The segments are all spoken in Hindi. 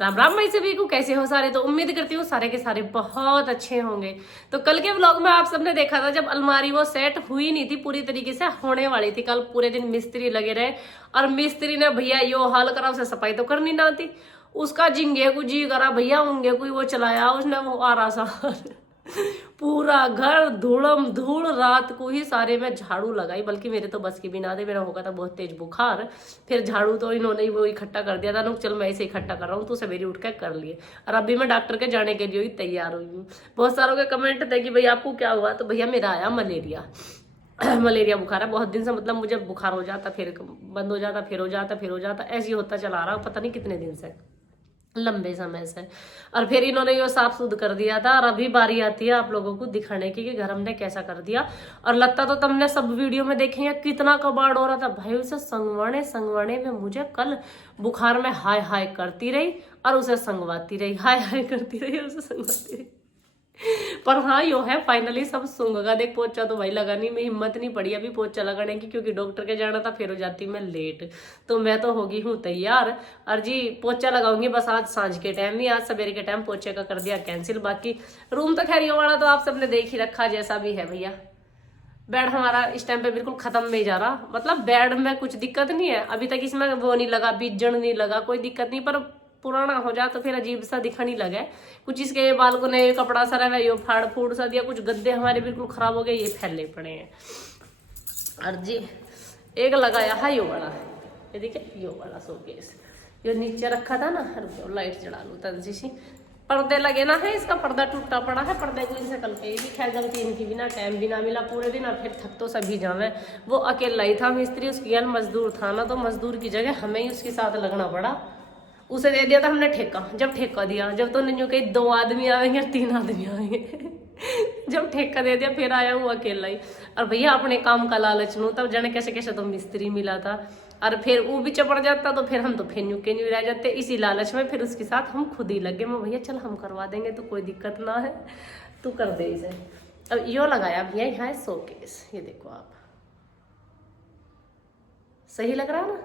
राम राम भाई सभी को, कैसे हो सारे। तो उम्मीद करती हूँ सारे के सारे बहुत अच्छे होंगे। तो कल के व्लॉग में आप सबने देखा था जब अलमारी वो सेट हुई नहीं थी, पूरी तरीके से होने वाली थी। कल पूरे दिन मिस्त्री लगे रहे और मिस्त्री ने भैया यो हाल करा, उसे सफाई तो करनी ना आती। उसका जिंगे को जी करा भैया उंगे कोई वो चलाया उसने, वो आ रहा सा पूरा घर धूलम धूल। रात को ही सारे में झाड़ू लगाई, बल्कि मेरे तो बस की भी ना थे, मेरा होगा था बहुत तेज बुखार। फिर झाड़ू तो इन्होंने ही वो इकट्ठा कर दिया था ना, चल मैं इसे इकट्ठा कर रहा हूँ, तो सवेरे उठ कर कर लिए। और अभी मैं डॉक्टर के जाने के लिए ही तैयार हुई हूँ। बहुत सारों के कमेंट थे कि भाई आपको क्या हुआ, तो भैया मेरा आया मलेरिया मलेरिया बुखार है बहुत दिन से। मतलब मुझे बुखार हो जाता, फिर बंद हो जाता, फिर हो जाता, फिर हो जाता, ऐसे ही होता चला रहा पता नहीं कितने दिन से, लंबे समय से। और फिर इन्होंने ये साफ सुध कर दिया था। और अभी बारी आती है आप लोगों को दिखाने की कि घर हमने कैसा कर दिया। और लगता तो तुमने सब वीडियो में देखेंगे कितना कबाड़ हो रहा था भाई। उसे संगवाने संगवाने में मुझे कल बुखार में हाय हाय करती रही और उसे संगवाती रही, हाय हाय करती रही और उसे संगवाती रही। पर हाँ यो है फाइनली सब सूंघगा। देख पोचा तो भाई लगानी में हिम्मत नहीं पड़ी अभी पोचा लगाने की, क्योंकि डॉक्टर के जाना था, फिर हो जाती मैं लेट। तो मैं तो होगी हूँ तैयार और जी पोचा लगाऊंगी बस आज सांझ के टाइम ही। आज सवेरे के टाइम पोचे का कर दिया कैंसिल। बाकी रूम तो खैर ये वाला तो आप सबने देख ही रखा जैसा भी है भैया। बेड हमारा इस टाइम पे बिल्कुल खत्म में जा रहा। मतलब बेड में कुछ दिक्कत नहीं है अभी तक, इसमें वो नहीं लगा, बीजन नहीं लगा, कोई दिक्कत नहीं। पर पुराना हो जाए तो फिर अजीब सा दिखने लगे। कुछ इसके बालकों ने कपड़ा सा रहा यो फाड़ फूड़ सा दिया, कुछ गद्दे हमारे बिल्कुल खराब हो गए, ये फैले पड़े हैं। और जी एक लगाया है यो बड़ा, ये देखिए यो बड़ा शोकेस जो नीचे रखा था ना, लाइट जला लूँ तंजी सी। पर्दे लगे ना है, इसका पर्दा टूटा पड़ा है, पर्दे को इनसे कल पे भी खैर गलती इनकी भी ना, टाइम भी ना मिला पूरे दिन। और फिर थक तो सभी जावे, वो अकेला ही था मिस्त्री, उसकी यार मजदूर था ना, तो मजदूर की जगह हमें ही उसके साथ लगना पड़ा। उसे दे दिया था हमने ठेका। जब ठेका दिया, जब तो नहीं कहीं 2 आदमी आएंगे 3 आदमी आएंगे जब ठेका दे दिया फिर आया हूँ अकेला ही। और भैया अपने काम का लालच लूँ तब जाने कैसे कैसे तो मिस्त्री मिला था। और फिर वो भी चपड़ जाता तो फिर हम तो फिर न्यूके न्यू रह जाते। इसी लालच में फिर उसके साथ हम खुद ही लगे। मैं भैया चल हम करवा देंगे तो कोई दिक्कत ना है, तू कर दे इसे। अब यो लगाया भैया यहाँ है शोकेस, ये देखो आप, सही लग रहा है ना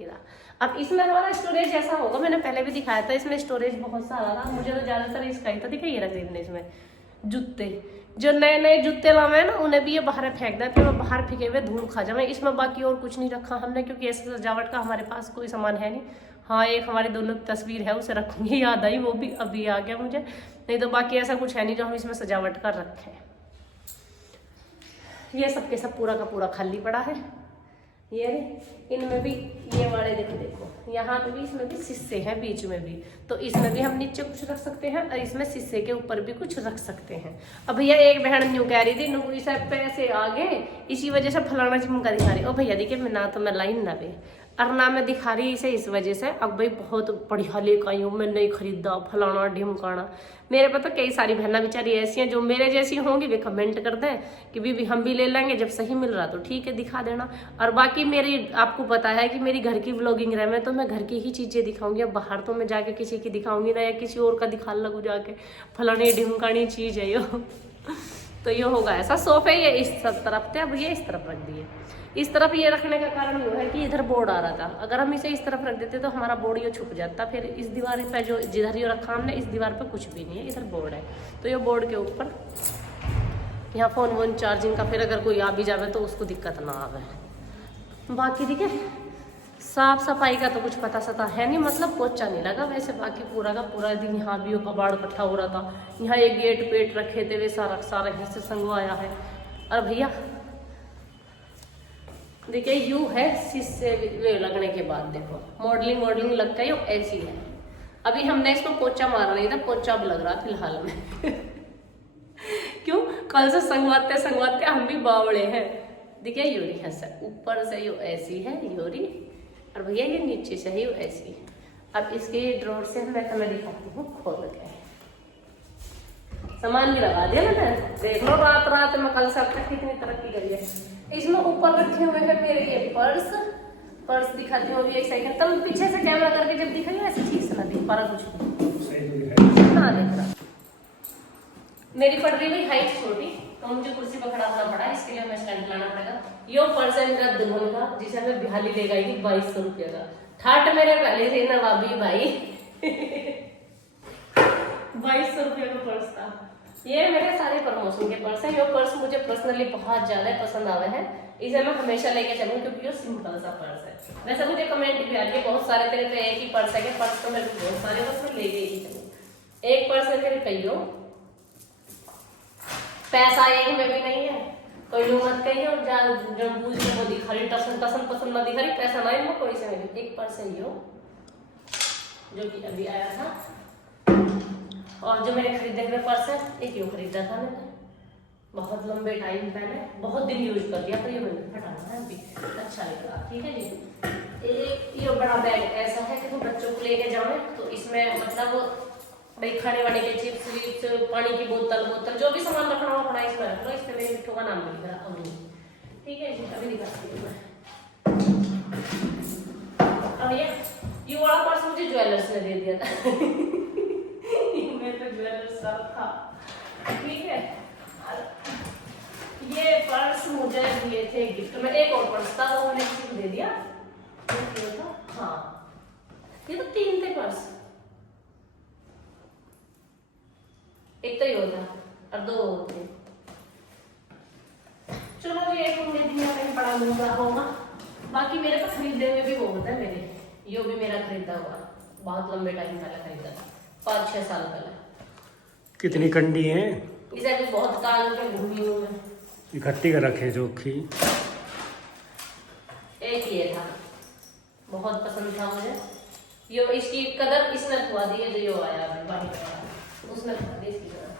ये रहा। अब इसमें हमारा स्टोरेज ऐसा होगा, मैंने पहले भी दिखाया था, इसमें स्टोरेज बहुत सारा था। मुझे तो ज्यादातर इसका ही था, देखिए ये रख देने इसमें जूते, जो नए नए जूते लावे ना उन्हें भी ये बाहर फेंक दे, फिर वो बाहर फेंके हुए धूल खा जाए। इसमें बाकी और कुछ नहीं रखा हमने, क्योंकि ऐसे सजावट का हमारे पास कोई सामान है नहीं। हाँ एक हमारी दोनों की तस्वीर है, उसे रखूंगी, याद आई, वो भी अभी आ गया मुझे। नहीं तो बाकी ऐसा कुछ है नहीं जो हम इसमें सजावट कर रखे हैं। ये सबके सब पूरा का पूरा खाली पड़ा है। ये इनमें भी ये वाले देखो यहाँ पे भी, इसमें भी शीशे हैं बीच में भी, तो इसमें भी हम नीचे कुछ रख सकते हैं और इसमें शीशे के ऊपर भी कुछ रख सकते हैं। अब भैया एक बहन न्यू कह रही थी नू इस पैसे आ गए इसी वजह से फलाना चिमका दिखा रही। ओ भैया देखिए मैं ना तो मैं लाइन ना पे और ना मैं दिखा रही इसे इस वजह से। अब भाई बहुत बढ़िया लेकर आई हूँ मैं, नहीं खरीदा फलाना ढिमकाना। मेरे पर तो कई सारी बहना बेचारी ऐसी हैं जो मेरे जैसी होंगी, वे कमेंट कर दें कि बीबी हम भी ले लेंगे, जब सही मिल रहा तो ठीक है दिखा देना। और बाकी मेरी आपको पता है कि मेरी घर की व्लॉगिंग रहे में, तो मैं घर की ही चीजें दिखाऊंगी। अब बाहर तो मैं जाके किसी की दिखाऊंगी ना, या किसी और का दिखा लगू जाके फलानी ढिमकानी चीज है यो तो ये होगा ऐसा। सोफे ये इस तरफ थे, अब ये इस तरफ रख दिए। इस तरफ ये रखने का कारण ये है कि इधर बोर्ड आ रहा था, अगर हम इसे इस तरफ रख देते तो हमारा बोर्ड ये छुप जाता। फिर इस दीवार पे जो जिधर ये रखा हमने, इस दीवार पे कुछ भी नहीं है, इधर बोर्ड है। तो ये बोर्ड के ऊपर यहाँ फोन वोन चार्जिंग का, फिर अगर कोई आ भी जावे तो उसको दिक्कत ना आवे। बाकी ठीक है, साफ सफाई का तो कुछ पता सता है नहीं, मतलब पोचा नहीं लगा वैसे। बाकी पूरा का पूरा दिन यहाँ भी कबाड़ इकट्ठा हो रहा था, यहाँ एक गेट पेट रखे थे वे सारा सारा यहाँ से संगवाया है। और भैया देखिए यू है शीशे लगने के बाद देखो मॉडलिंग लगता है, ये ऐसी है। अभी हमने इसमें पोचा मारा नहीं था, पोचा अब लग रहा फिलहाल में क्यों, कल से संगवाते संगवाते हम भी बावड़े हैं। देखिए यूरी है सर, ऊपर से यो ऐसी है यूरी, और भैया ये नीचे से है यो ऐसी है। अब इसके ड्रॉर से मैं दिखाती हूँ खोल के, सामान भी लगा दिया मैंने, देख लो रात में कल से अब तक कितनी तरक्की करी है। इसमें ऊपर रखे हुए हैं मेरे ये पर्स दिखाती हूँ अभी एक सेकंड। तब पीछे से कैमरा करके जब दिखाई ऐसी चीज ना दिख पा रहा, कुछ ना दिख रहा। मेरी पड़ रही है हाइट छोटी, तो मुझे कुर्सी पर खड़ा होना पड़ा, इसके लिए हमें स्टैंड लाना पड़ेगा। यो पर्स है मेरा दुल्हन का, जिसे हमें बिहाली ले गई थी 2200 रुपये का। ठाट मेरे पहले से नवाबी भाई ₹2200 का पर्स था। ये मेरे सारे प्रमोशन के पर्स है। ये पर्स मुझे पर्सनली बहुत ज्यादा पसंद आवे हैं, इसे मैं हमेशा लेके चलूँ क्योंकि ये सिंपल सा पर्स है। वैसे मुझे कमेंट भी आ रही है बहुत सारे तेरे पे एक ही पर्स है, कि पर्स तो मेरे को बहुत सारे, बस मैं लेके ही चलूँ। एक पर्स है मेरे कहियो, पैसा एक में भी नहीं है, कोई मत कहियो जो बूझ के वो दिखारी टसन टसन पसंद ना दिखारी, पैसा नहीं मैं कोई से नहीं। एक पर्स है यो जो कि अभी आया था, और जो मेरे खरीदे हुए पर्स है एक यो खरीदा था मैंने बहुत लंबे टाइम पहले, बहुत दिन यूज कर दिया, तो ये मैंने हटाना है अभी, अच्छा लगा। ठीक है जी। एक ये बड़ा बैग ऐसा है कि तुम बच्चों को लेके जाओ तो इसमें मतलब भाई खाने वाने के चिप्स विप्स, पानी की बोतल जो भी सामान रखना हो अपना इसमें रख लो। इसमें मेरे मिट्टू का नाम लिख रहा अमूल। ठीक है जी, अभी दिखाती हूँ मैं। अब ये वाला पर्स मुझे ज्वेलर्स ने दे दिया था। मैं तो ज्वेलर्स सब था। ठीक है, ये पर्स मुझे दिए थे गिफ्ट में। एक और पर्स था वो मैंने किसी को दे दिया। हाँ, ये तो 3 थे पर्स, एक तो ये होता और 2 होते। चलो जी, एक कहीं बड़ा महंगा होगा। बाकी मेरे पास खरीदे हुए भी वो होता है मेरे, यो भी मेरा खरीदा हुआ बहुत लंबे टाइम पहले खरीदा था, 5-6 साल पहले। कितनी कंडी है इसे भी बहुत काल पे घूमी हूँ मैं, इकट्ठी कर रखे जोखी। एक ये था बहुत पसंद था मुझे, यो इसकी कदर इसने खुआ दी है जो यो आया बाहर उसने खुआ दी इसकी कदर।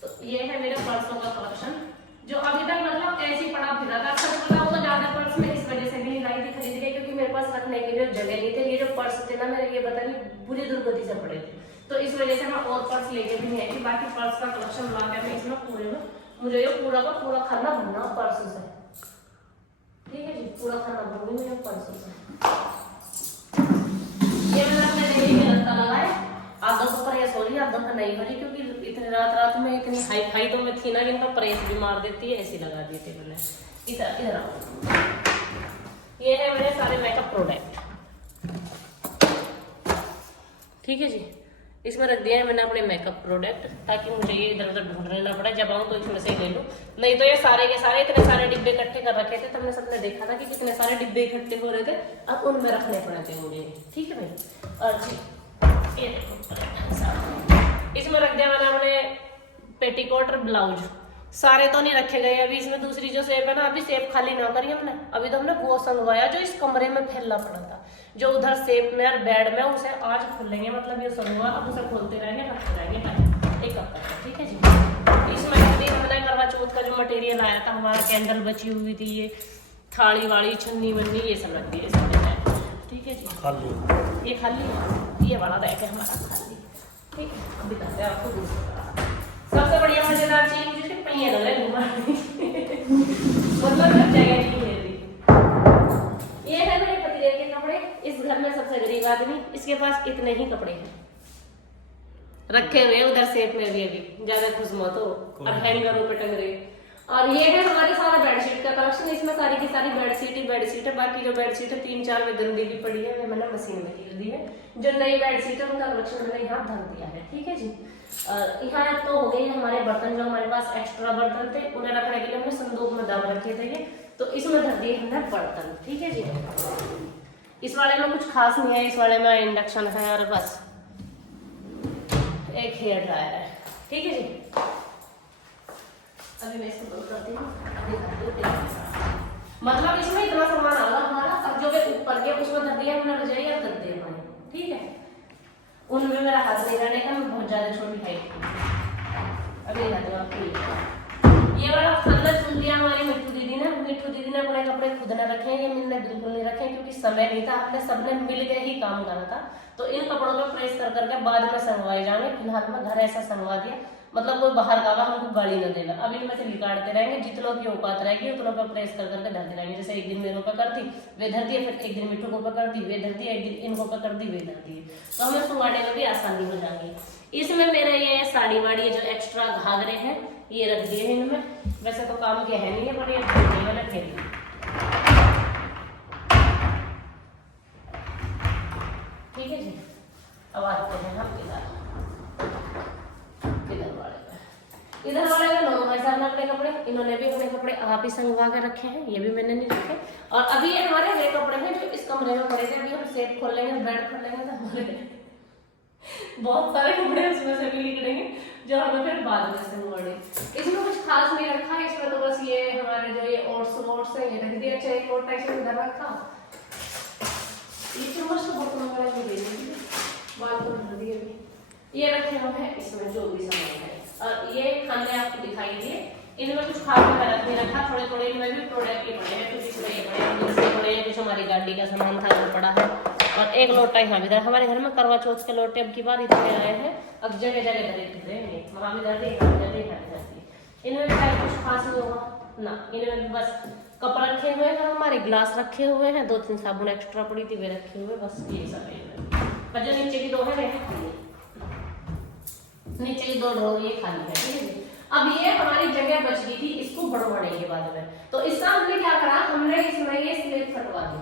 तो ये है मेरे पर्सों का कलेक्शन जो अभी तक मतलब ऐसी पड़ा फिरा था। सच बताऊं तो ज्यादा पर्स मैं इस वजह से भी नहीं लाई थी खरीद के, क्योंकि मेरे पास रखने के लिए जगह नहीं थे। ये जो पर्स थे ना मेरे, ये पता नहीं बुरी दुर्गति से पड़े थे, तो इस वजह से मैं और पर्स लेके भी नहीं आई थी। बाकी पर्स का कलेक्शन ला के मैं इसमें पूरे में मुझे ये पूरा का पूरा खाना भरना पर्सों से। ठीक है जी, पूरा खाना भरूंगी मैं पर्सों से। ये मैंने अपने डेली में रखता लगा है, आधों को परहेज हो रही है आधों का नहीं हो रही, क्योंकि इतनी रात में इतनी हाई तो मैं थी ना कि इनका परहेज भी मार देती है, ऐसी लगा दी थी मैंने। इधर आओ, ये है मेरे सारे मेकअप प्रोडक्ट। ठीक है जी, इसमें रख दिया है मैंने अपने मेकअप प्रोडक्ट, ताकि मुझे ये इधर उधर ढूंढने ना पड़े, जब आऊँ तो इसमें से ही ले लूँ। नहीं तो ये सारे के सारे इतने सारे डिब्बे इकट्ठे कर रखे थे, तुमने सबने देखा था कि कितने सारे डिब्बे इकट्ठे हो रहे थे, अब उनमें रखने पड़े थे मुझे। ठीक है भाई, और जी ये देखो इसमें रख दिया मैंने अपने पेटीकोट और ब्लाउज। सारे तो नहीं रखे गए अभी, इसमें दूसरी जो सेब है ना, अभी सेब खाली ना करी हमने, अभी तो हमने वो संगवाया जो इस कमरे में फैला पड़ा था, जो उधर सेब में और बेड में, उसे आज खोलेंगे। मतलब ये संगवा, अब उसे खोलते रहेंगे रखते रहेंगे एक हफ्ता तक। ठीक है जी, इसमें हमने करवा चौथ का जो मटेरियल आया था हमारा, कैंडल बची हुई थी, ये थाली वाली छन्नी वन्नी ये सब रख दिए इसमें। ठीक है जी, खाली ये खाली, ये वाला बैग है हमारा खाली। ठीक है, अभी बताते हैं आपको दूसरा सबसे बढ़िया मजेदार चीज मुझे पहिए लग रहे हैं मतलब जगह नहीं है। ये है मेरे पतिदेव के कपड़े। इस घर में सबसे गरीब आदमी, इसके पास इतने ही कपड़े हैं रखे हुए उधर सेफ में भी, अभी ज्यादा खुश मत हो, और हैंगरों पे टंग रहे। और ये है हमारे सारा बेडशीट का कलेक्शन, इसमें सारी की सारी बेडशीट है। बाकी जो बेडशीट है 3-4 में गंदी भी पड़ी है, वो मैंने मशीन में गिर दी है। जो नई बेडशीट है उनका कलेक्शन मैंने यहाँ धर दिया है। ठीक है जी, यहाँ तो हो गई हमारे बर्तन, जो हमारे पास एक्स्ट्रा बर्तन थे उन्हें रखने के लिए हमने संदूक में दब रखे थे ये, तो इसमें धर दिए हमने बर्तन। ठीक है जी, इस वाले में कुछ खास नहीं है, इस वाले में इंडक्शन है और बस एक हेयर ड्रायर है। ठीक है जी, अभी मैं इसको बंद करती हूँ। मतलब इसमें इतना सामान आगा हमारा, अब जो ऊपर के उसमें धर दिया मैंने रजाई और गद्दे हमारे। ठीक है, उनमें मेरा हाथ नहीं रहने का, मैं बहुत ज्यादा छोटी हाइट की। अभी ये वाला खाना चुन दिया हमारी मिट्टू दीदी ने। मिट्टू दीदी ने अपने कपड़े खुद न रखे, ये मैंने बिल्कुल नहीं रखे, क्योंकि समय नहीं था, अपने सबने मिल के ही काम करा था। तो इन कपड़ों को प्रेस कर करके बाद में संगवाए जाएंगे। फिलहाल मैं घर ऐसा संगवा दिया, मतलब कोई बाहर का हमको गाली न देगा। अब इनमें से निकालते रहेंगे, जितनों की औकात रहेगी उतनों पर प्रेस कर करके धरते रहेंगे। जैसे एक दिन मेरे ऊपर करती वे धरती है, फिर एक दिन मिट्टू को पकड़ दी वे धरती है, एक दिन इनको पकड़ दी वे धरती है, तो हमें सुंगाड़ने में भी आसानी हो जाएगी। इसमें मेरे ये साड़ी वाड़ी जो एक्स्ट्रा घाघरे हैं ये रख दिए हैं इनमें। वैसे तो काम के है नहीं है, पर ये मैंने फेरी। ठीक है अब आते हैं हम इधर वाले में। इधर वाले में लोग भाई साहब ने अपने कपड़े, इन्होंने भी अपने कपड़े आप ही संगवा के रखे हैं, ये भी मैंने नहीं रखे। और अभी ये हमारे वे कपड़े हैं जो इस कमरे में पड़े थे, अभी हम सेट खोल लेंगे, बेड खोल लेंगे तो हमारे बहुत सारे कपड़े उसमें से भी निकलेंगे जो हमें फिर बाद में संगवाने। इसमें कुछ खास नहीं रखा है, इसमें तो बस ये हमारे जो ये ओट्स है ये रख दिया, अच्छा एक और टाइप से इधर रखा, ये चम्मच तो बहुत मंगला भी दे दी, बाल को भर दिए अभी ये रखे हुए हैं, इसमें जो भी सामान है। और ये खाने आपको दिखाई दिए, इनमें कुछ खास वगैरह नहीं रखा, थोड़े थोड़े इनमें भी प्रोडक्ट ही पड़े हैं, कुछ इसमें ये पड़े हैं, इसमें पड़े हैं, कुछ हमारी गाड़ी का सामान था वो पड़ा है। और एक लोटा यहाँ इधर, हमारे घर में करवा चौथ के लोटे अब की बार इतने आए हैं, अब जगह जगह धरे फिर रहेंगे, वहाँ भी धरते इनमें भी कुछ खास नहीं होगा ना, इनमें भी बस कप रखे हुए हैं, हमारे ग्लास रखे हुए हैं, 2-3 साबुन एक्स्ट्रा पड़ी थी वे रखे हुए, बस ये सब है। और जो नीचे की 2 है वे खाली, नीचे की 2 ड्रॉर ये खाली है, ठीक है। अब ये हमारी जगह बच गई थी इसको बढ़वाने के बाद में, तो इसका हमने क्या करा, हमने इसमें ये स्लेब फटवा दी,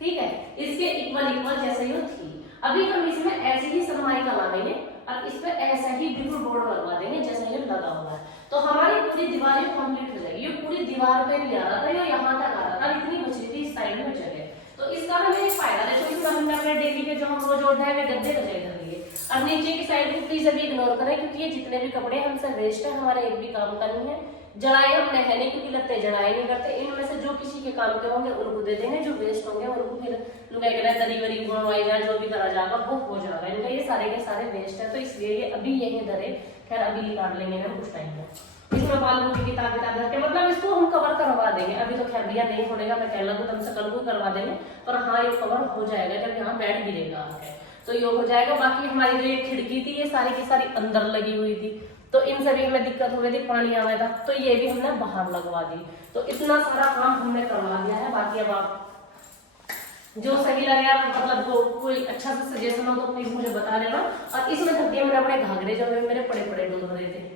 ठीक है, इसके इक्वल जैसे ये थी। अभी हम इसमें ऐसे ही सनमाई लगा देंगे और इस पे ऐसा ही बिल्कुल बोर्ड लगवा देंगे जैसा ये लगा हुआ है, तो हमारी पूरी दीवार कंप्लीट हो जाएगी। ये पूरी दीवार पे नहीं आ रहा था, ये यहाँ तक आ रहा था, इतनी बची थी इस साइड में जगह, तो इसका हमें एक फायदा है। तो इसमें हमने अपने डेली के जो हम रोज ओढ़ते हैं गद्दे रजाई कर दिए। और नीचे की साइड को प्लीज अभी इग्नोर करें, क्योंकि ये जितने भी कपड़े हमसे वेस्ट है, हमारे एक भी काम का नहीं है, जलाए हमने है नहीं, क्योंकि लगते जलाए नहीं करते। इनमें से जो किसी के काम के होंगे उनको दे देंगे, जो वेस्ट होंगे उनको फिर लुगाई करा दरी वरी बनवाई जाए, जो भी करा जाएगा वो हो जाएगा। इनका ये सारे के सारे वेस्ट है, तो इसलिए ये अभी यही धरे, खैर अभी निकाल लेंगे हम कुछ टाइम में। इसमें बालों की किताब धर के मतलब इसको हम कवर करवा देंगे, अभी तो खैर भैया नहीं होनेगा, मैं कह लूँ तुमसे कल को करवा देंगे, पर हाँ ये कवर हो जाएगा जब यहाँ बेड गिरेगा आके, तो ये हो जाएगा। बाकी हमारी जो ये खिड़की थी ये सारी की सारी अंदर लगी हुई थी, तो इन सभी में दिक्कत हो गई थी, पानी आ रहा था, तो ये भी हमने बाहर लगवा दी। तो इतना सारा काम हमने करवा दिया है। बाकी अब आप जो सही लगे, मतलब वो कोई अच्छा सा सजेशन हो तो प्लीज मुझे बता देना। और इसमें धरती मैंने अपने घाघरे जो मेरे पड़े पड़े डूब रहे थे,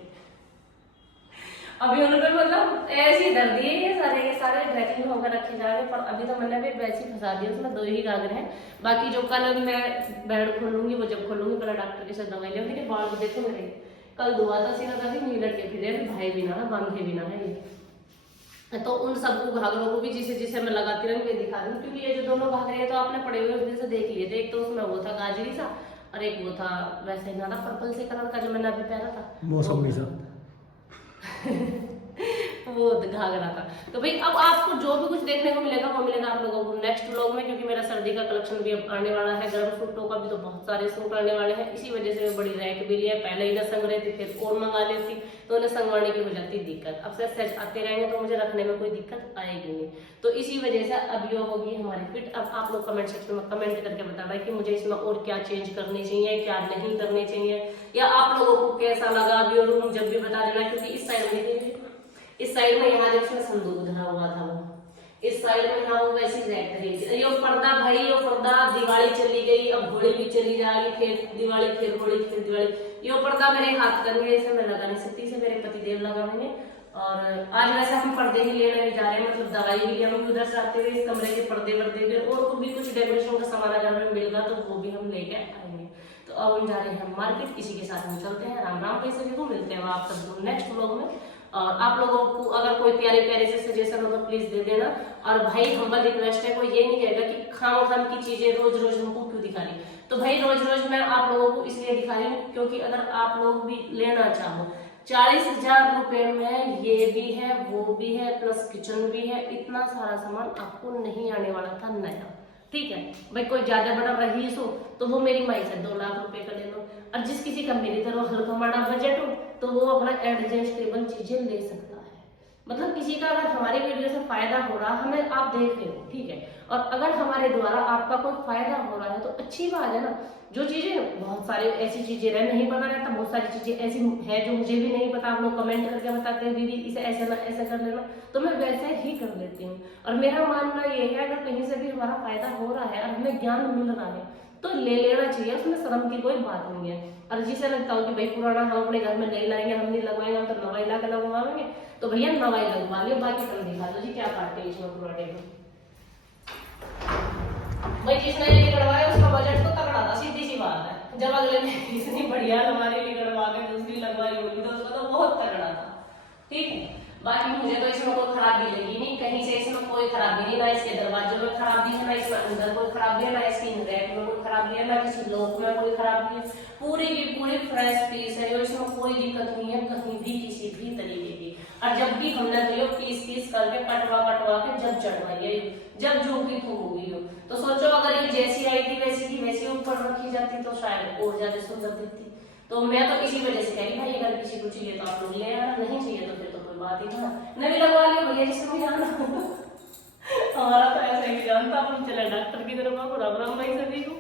अभी उन्होंने मतलब ऐसे ही धर दिए, ये सारे ड्रेसिंग में होकर रखे जाएंगे, पर अभी तो मैंने भी वैसे ही फंसा दिया, उसमें 2 ही घाघरे हैं। बाकी जो कल मैं बेड खोलूंगी, वो जब खोलूंगी पहले डॉक्टर के साथ दवाई लेंगे। बाल को देखो मेरे, कल दुआ था सीधा था, नहीं लटके फिरे, भाई भी ना है, बांधे भी ना है ये, तो उन सबको घाघरों को भी जिसे जिसे मैं लगाती रहूंगी दिखा दूँ, क्योंकि ये जो दोनों घाघरे हैं तो आपने पड़े हुए उस दिन से देख लिए थे, एक तो उसमें वो था गाजरी सा और एक वो था वैसे ही ना था पर्पल से कलर का जो मैंने अभी पहना था, मौसमी सा वो घाघरा था। तो भाई अब आपको जो भी कुछ देखने को मिलेगा वो मिलेगा आप लोगों को नेक्स्ट व्लॉग में, क्योंकि मेरा सर्दी का कलेक्शन भी अब आने वाला है, गर्म सूटों का भी तो बहुत सारे सूट आने वाले हैं, इसी वजह से मैं बड़ी रैक भी लिया, पहले ही ना संग रही थी फिर और मंगा लेती, तो उन्हें संगवाने की हो जाती दिक्कत। अब से सेट आते रहेंगे तो मुझे रखने में कोई दिक्कत आएगी नहीं, तो इसी वजह से अब ये होगी हमारी फिट। अब आप लोग कमेंट सेक्शन में कमेंट करके बताना कि मुझे इसमें और क्या चेंज करनी चाहिए, क्या नहीं करनी चाहिए, या आप लोगों को कैसा लगा अभी और रूम जब भी बता देना। क्योंकि इस साइड में यहाँ जब इसमें संदूक धरा हुआ था, वो इस साइड में यहाँ वो वैसी रैक रही थी। ये पर्दा भाई, ये पर्दा दिवाली चली गई, अब होली भी चली जाएगी, फिर दिवाली, फिर होली, फिर दिवाली। ये पर्दा मेरे हाथ करने इसे मैं लगा नहीं सकती, इसे मेरे पतिदेव लगाएंगे। और आज वैसे हम पर्दे ही लेने भी जा रहे हैं, मतलब दवाई भी हम उधर से आते हुए इस कमरे के पर्दे वर्दे भी और भी कुछ डेकोरेशन का सामान अगर हमें मिलेगा तो वो भी हम लेके आएंगे। तो अब हम जा रहे हैं मार्केट, इसी के साथ हम चलते हैं। राम राम, कैसे भी मिलते हैं आप सब नेक्स्ट व्लॉग में। और आप लोगों को अगर कोई प्यारे प्यारे से सजेशन हो तो प्लीज दे देना। और भाई हम्बल रिक्वेस्ट है, कोई ये नहीं कहेगा कि खाम की चीजें रोज रोज हमको क्यों दिखा रही, तो भाई रोज रोज मैं आप लोगों को इसलिए दिखा रही हूँ क्योंकि अगर आप लोग भी लेना चाहो 40,000 रुपए में ये भी है, वो भी है, प्लस किचन भी है, इतना सारा सामान आपको नहीं आने वाला था नया, ठीक है भाई। कोई ज्यादा बड़ा रहीस हो तो वो मेरी माई से 2 लाख रुपए का ले लो, और जिस किसी का मेरी तरह हल्का बड़ा बजट हो तो वो अपना एडजस्टेबल चीजें ले सकता है। मतलब किसी का अगर हमारी वीडियो से फायदा हो रहा, हमें आप देख रहे हो, ठीक है, और अगर हमारे द्वारा आपका कोई फायदा हो रहा है तो अच्छी बात है ना। जो चीजें बहुत सारी ऐसी चीजें रह नहीं पता रहता, बहुत सारी चीजें ऐसी है जो मुझे भी नहीं पता, आप लोग कमेंट करके बताते हैं दीदी इसे ऐसे ना ऐसे कर लेना, तो मैं वैसे ही कर लेती हूँ। और मेरा मानना ये है अगर कहीं से भी हमारा फायदा हो रहा है और हमें ज्ञान मिल रहा है तो ले लेना चाहिए, उसमें शर्म की कोई बात नहीं है। और जिसे लगता हो कि भाई पुराना हम अपने घर में नहीं लाएंगे, हम नहीं लगवाएंगे, हम तो नवाई ला के लगवाएंगे, तो भैया नवाई लगवा लियो, बाकी कल दिखा दो जी क्या काटते हैं इसमें पुराने में। भाई जिसने ये करवाया उसका बजट तो तगड़ा था, सीधी सी बात है। जब भैया हमारी बिगड़वा के दूसरी लगवाई होगी तो उसका तो बहुत तगड़ा था। ठीक है, बाकी मुझे तो इसमें कोई खराबी लगी नहीं, कहीं से इसमें कोई खराबी नहीं, ना इसके दरवाजों में खराबी है, ना इसमें अंदर कोई खराबी है, ना इसकी रैक में कोई खराबी है, ना किसी लॉक में कोई खराबी है। पूरी की पूरी फ्रेश पीस है, इसमें कोई दिक्कत नहीं है कहीं भी किसी भी तरीके की। और जब भी हमने तो पीस करके कटवा के जब चढ़वाई है, जब जो भी थूक होगी हो, तो सोचो अगर ये जैसी आई थी वैसी की वैसी ऊपर रखी जाती तो शायद और ज्यादा सुंदर दिखती। तो मैं तो इसी वजह से कही भाई अगर किसी को चाहिए तो आप लोग ले आना, नहीं चाहिए तो फिर तो कोई बात ही ना, नहीं लगवा लियो भैया जिसमें जाना। हमारा तो ऐसा ही जानता, अपन चले डॉक्टर की तरफ राम राम भाई सभी को।